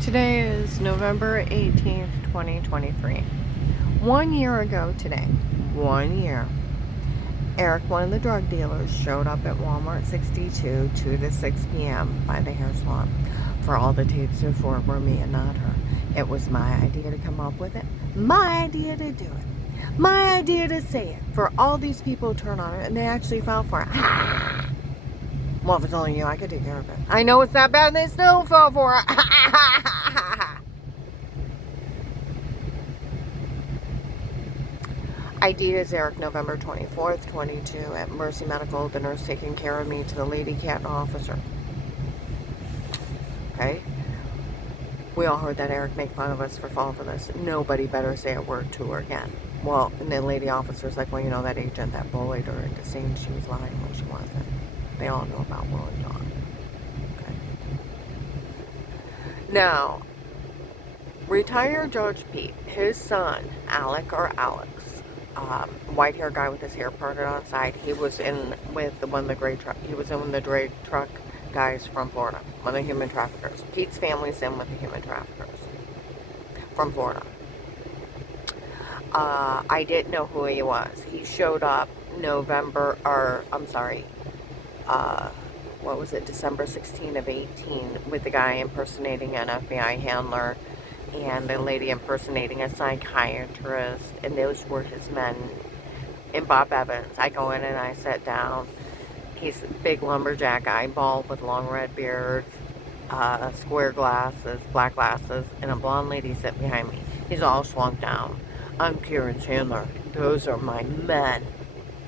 Today is November 18th, 2023. 1 year ago today, 1 year, Eric, one of the drug dealers, showed up at Walmart 62, 2 to 6 p.m. by the hair salon. For all the tapes before were me and not her. It was my idea to come up with it, my idea to do it, my idea to say it. For all these people to turn on it, and they actually fell for it. Well, if it's only you, I could take care of it. I know it's that bad, and they still fell for it. ID is Eric, November 24th, 22, at Mercy Medical. The nurse taking care of me to the lady cat officer. Okay? We all heard that Eric make fun of us for falling for this. Nobody better say a word to her again. Well, and the lady officer's like, well, you know, that agent that bullied her into saying she was lying when she wasn't. They all know about Will and John. Okay? Now, retired Judge Pete, his son, Alec or Alex, white hair guy with his hair parted on the side. He was in with one of the gray truck. He was in the gray truck guys from Florida, one of the human traffickers. Pete's family's in with the human traffickers from Florida. I didn't know who he was. He showed up December 16 of 18 with the guy impersonating an FBI handler and the lady impersonating a psychiatrist, and those were his men. And Bob Evans. I go in and I sit down. He's a big lumberjack guy, bald with long red beard, square glasses, black glasses, and a blonde lady sitting behind me. He's all slunk down. I'm Kieran Chandler. Those are my men.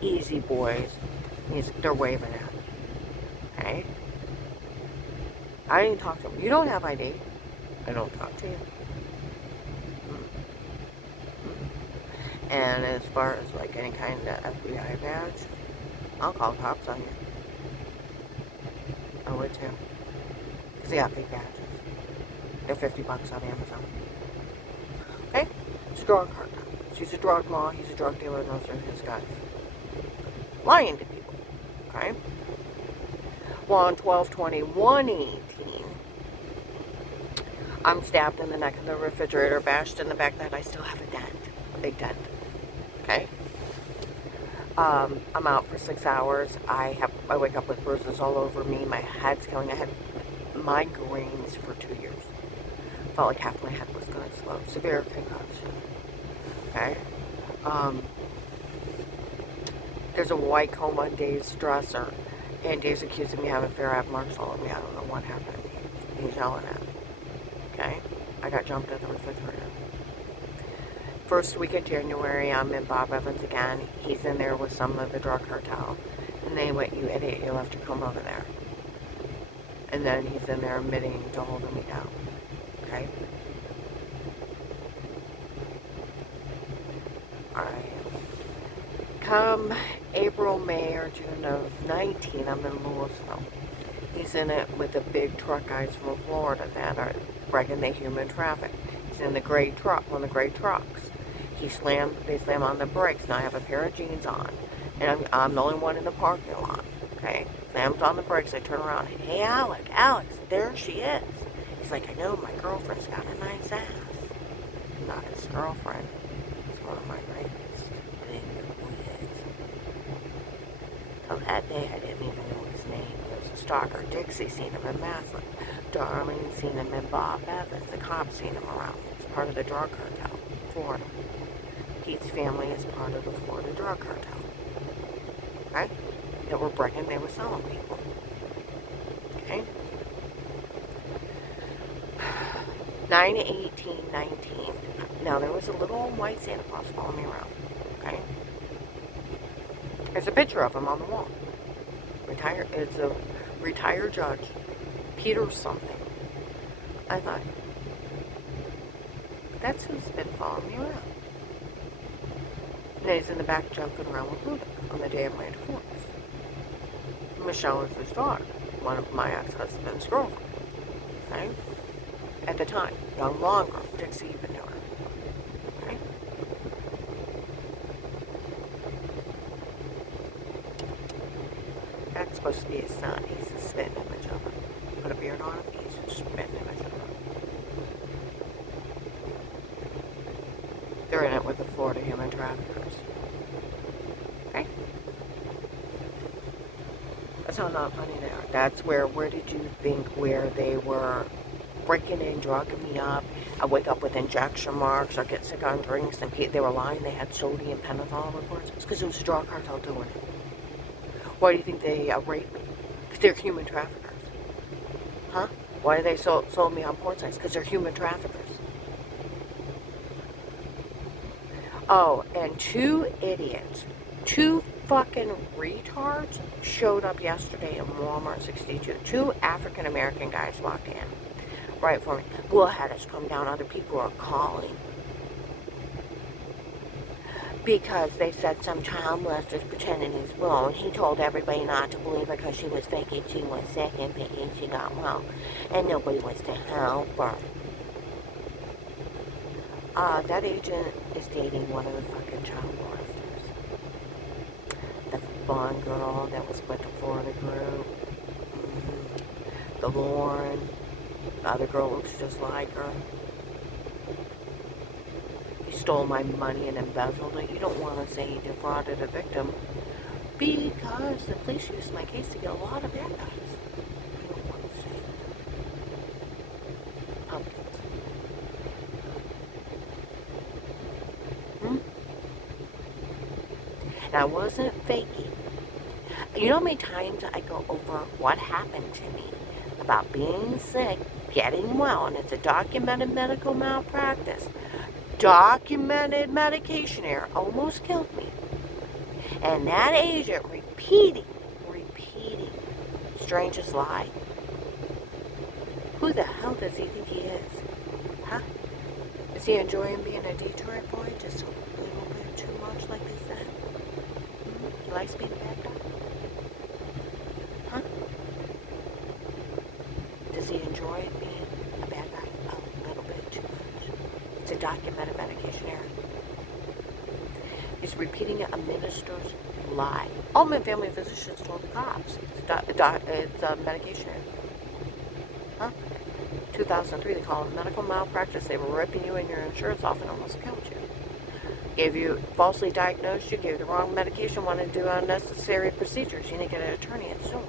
Easy boys. They're waving at me. Okay? I didn't talk to him. You don't have ID. I don't talk to you. And as far as like any kind of FBI badge, I'll call cops on you. I would too. Because they got fake badges. They're $50 on Amazon. Okay? It's a drug cartel. She's a drug law, he's a drug dealer, and those are his guys. Lying to people. Okay? Well, on 12/21/18, I'm stabbed in the neck of the refrigerator, bashed in the back of the head. I still have a dent. A big dent. Okay? I'm out for 6 hours. I wake up with bruises all over me. My head's killing. I had migraines for 2 years. Felt like half my head was going to explode. Severe concussion. Okay? There's a white coma on Dave's dresser. And Dave's accusing me of having fair marks all over me. I don't know what happened to me. He's yelling at me. Okay? I got jumped at the refrigerator. First week of January, I'm in Bob Evans again. He's in there with some of the drug cartel. And they went, you idiot, you left your comb over there. And then he's in there admitting to holding me down. Okay? Alright. Come April, May, or June of 19, I'm in Louisville. He's in it with the big truck guys from Florida that are breaking the human traffic. He's in the gray truck, one of the gray trucks. They slam on the brakes, and I have a pair of jeans on. And I'm the only one in the parking lot, okay? Slams on the brakes, I turn around, hey, Alex, there she is. He's like, I know, my girlfriend's got a nice ass. Not his girlfriend. He's one of my rapists. Till that day, I didn't even know his name. He was a stalker. Dixie seen him in Maslin. Darlene seen him in Bob Evans. The cops seen him around. He's part of the drug cartel, Florida. Pete's family is part of the Florida drug cartel. Okay? They were breaking, they were selling people. Okay? 9/18/19. Now, there was a little white Santa Claus following me around. Okay? There's a picture of him on the wall. It's a retired judge. Peter something. I thought, that's who's been following me around. And he's in the back joking around with Ludic on the day of my divorce. Michelle is his daughter, one of my ex-husband's girlfriends. Okay? At the time. No longer. Dixie even knew her. Okay? That's supposed to be his son. He's a spitting image of him. Put a beard on him, he's a spitting image of him. They're in it with the Florida human traffickers. Okay? That's how not funny they are. That's where did you think where they were breaking in, drugging me up? I wake up with injection marks or get sick on drinks, and they were lying. They had sodium pentothal reports. It's because it was a drug cartel doing it. Why do you think they raped me? Because they're human traffickers. Huh? Why do they sold me on porn sites? Because they're human traffickers. Oh, and two idiots, two fucking retards showed up yesterday in Walmart 62. Two African American guys walked in. Right for me. Will had us come down. Other people are calling. Because they said some child molester's pretending he's well, and he told everybody not to believe her because she was faking she was sick and faking she got well. And nobody was to help her. That agent is dating one of the fucking child molesters. The blonde girl that was with the Florida group. The Lauren. The other girl looks just like her. He stole my money and embezzled it. You don't want to say he defrauded a victim because the police used my case to get a lot of bad guys. You don't want to say that. Pumpkins. And I wasn't faking. You know how many times I go over what happened to me about being sick, getting well, and it's a documented medical malpractice. Documented medication error almost killed me. And that agent repeating, strangest lie. Who the hell does he think he is? Huh? Is he enjoying being a Detroit boy just a little bit too much, like they said? He likes being a bad guy? Huh? Does he enjoy being a bad guy a little bit too much? It's a documented medication error. He's repeating a minister's lie. All my family physicians told the cops it's a medication error. Huh? 2003, they call it medical malpractice. They were ripping you and your insurance off and almost killed you. Gave you, falsely diagnosed you, gave you the wrong medication, wanted to do unnecessary procedures. You need to get an attorney and sue them.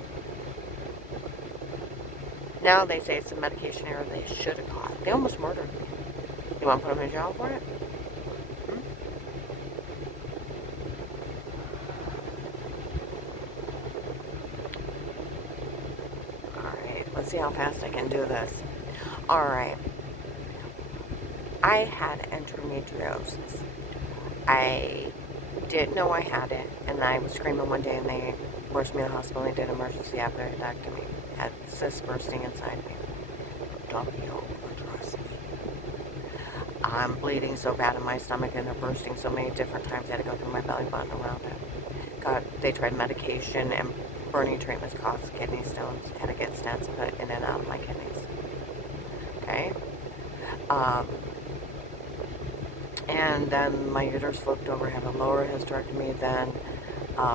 Now they say it's a medication error they should have caught. They almost murdered me. You want to put them in jail for it? Alright, let's see how fast I can do this. Alright. I had endometriosis. I didn't know I had it, and I was screaming one day, and they rushed me to the hospital and did emergency appendectomy. Had cysts bursting inside me. Don't be over, trust me. I'm bleeding so bad in my stomach, and they're bursting so many different times. I had to go through my belly button around it. They tried medication and burning treatments caused kidney stones. Had to get stents put in and out of my kidneys. Okay? And then my uterus flipped over, had a lower hysterectomy, then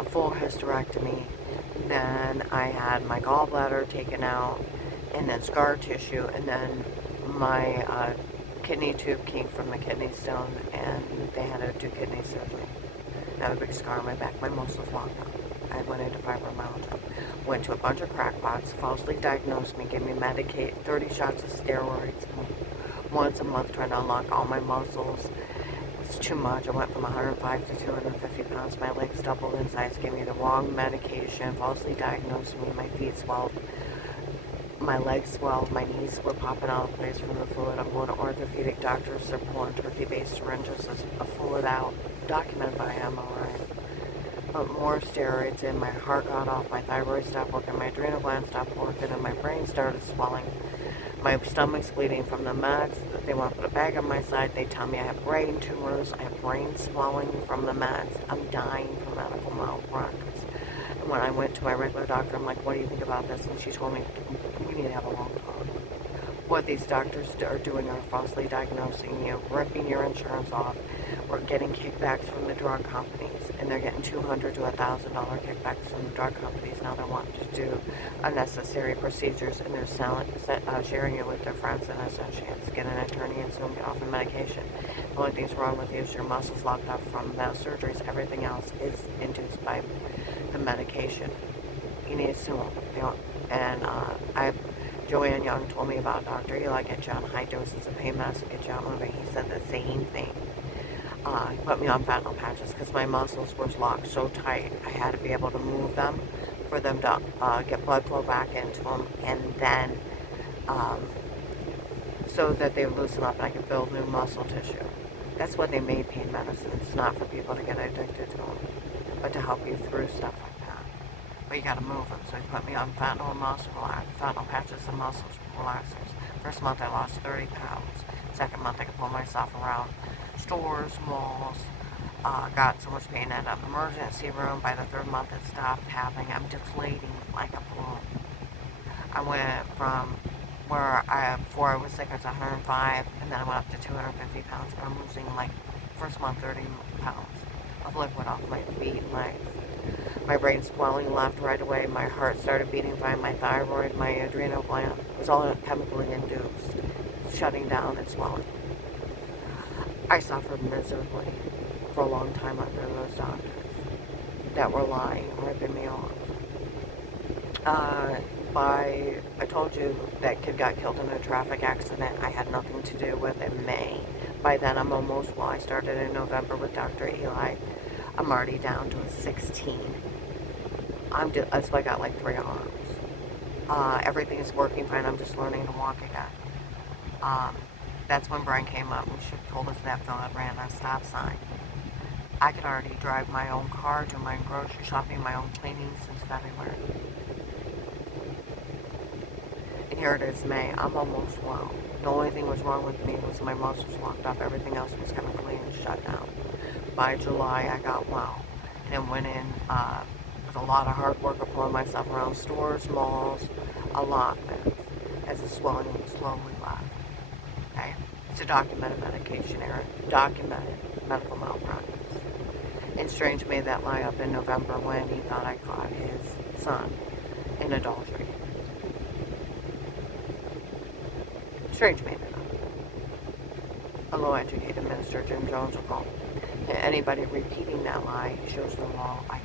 full hysterectomy. Then I had my gallbladder taken out, and then scar tissue, and then my kidney tube came from the kidney stone, and they had to do kidney surgery. I have a big scar on my back. My muscles locked up. I went into fibromyalgia. Went to a bunch of crackpots, falsely diagnosed me, gave me Medicaid, 30 shots of steroids once a month, trying to unlock all my muscles. It's too much. I went from 105 to 250 pounds. My legs doubled in size, gave me the wrong medication, falsely diagnosed me. My feet swelled. My legs swelled. My knees were popping out of place from the fluid. I'm going to orthopedic doctors. They're pulling turkey-based syringes of fluid out, documented by MRI. Put more steroids in. My heart got off. My thyroid stopped working. My adrenal gland stopped working, and my brain started swelling. My stomach's bleeding from the meds. They want to put a bag on my side. They tell me I have brain tumors. I have brain swelling from the meds. I'm dying from medical malpractice. And when I went to my regular doctor, I'm like, what do you think about this? And she told me, we need to have a long talk. What these doctors are doing are falsely diagnosing you, ripping your insurance off, or getting kickbacks from the drug companies, and they're getting $200 to $1,000 kickbacks from the drug companies. Now they're wanting to do unnecessary procedures, and they're sharing it with their friends and associates. Get an attorney and soon get off the medication. The only thing's wrong with you is your muscles locked up from the surgeries. Everything else is induced by the medication. You need to sue them. You know, and Joanne Young told me about Dr. Eli, get you on high doses of pain medicine, get you on moving. He said the same thing. He put me on fentanyl patches because my muscles were locked so tight. I had to be able to move them for them to get blood flow back into them, and then so that they would loosen up and I could build new muscle tissue. That's what they made pain medicine. It's not for people to get addicted to them, but to help you through stuff like that. But you gotta move them. So he put me on fentanyl patches and muscle relaxers. First month I lost 30 pounds. Second month I could pull myself around stores, malls. Got so much pain, ended up in the emergency room. By the third month it stopped happening. I'm deflating like a balloon. I went from before I was sick, I was 105, and then I went up to 250 pounds. But I'm losing, like, first month, 30 pounds of liquid off my feet and legs. My brain swelling left right away. My heart started beating fine. My thyroid, my adrenal gland was all chemically induced, shutting down and swelling. I suffered miserably for a long time under those doctors that were lying, ripping me off. I told you that kid got killed in a traffic accident I had nothing to do with in May. By then I'm almost, well, I started in November with Dr. Eli. I'm already down to a 16. So I got like 3 arms. Everything is working fine. I'm just learning to walk again. That's when Brian came up and she told us that Phil had ran a stop sign. I could already drive my own car, do my own grocery shopping, my own cleaning since February. And here it is May. I'm almost well. The only thing was wrong with me was my muscles locked up. Everything else was chemically and shut down. By July, I got well. And then went in with a lot of hard work of pulling myself around stores, malls, allotments, as the swelling slowly left. Okay? It's a documented medication error. Documented medical malpractice. And Strange made that lie up in November when he thought I caught his son in adultery. Strange made it up. A low-educated minister, Jim Jones, will call. Anybody repeating that lie shows the law I can't.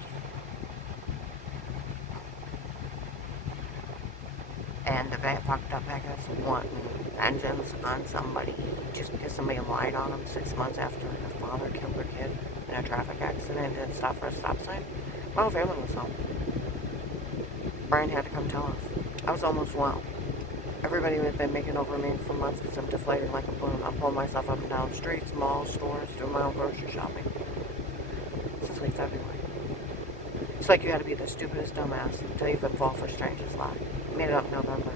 And the fucked up beggars want vengeance on somebody just because somebody lied on them 6 months after their father killed their kid in a traffic accident and didn't stop for a stop sign. My whole family was home. Brian had to come tell us. I was almost well. Everybody had been making over me for months because I'm deflating like a balloon. I'm pulling myself up and down streets, malls, stores, doing my own grocery shopping. Since late February. It's like you had to be the stupidest dumbass to even fall for Strange's lie. I made it up in November.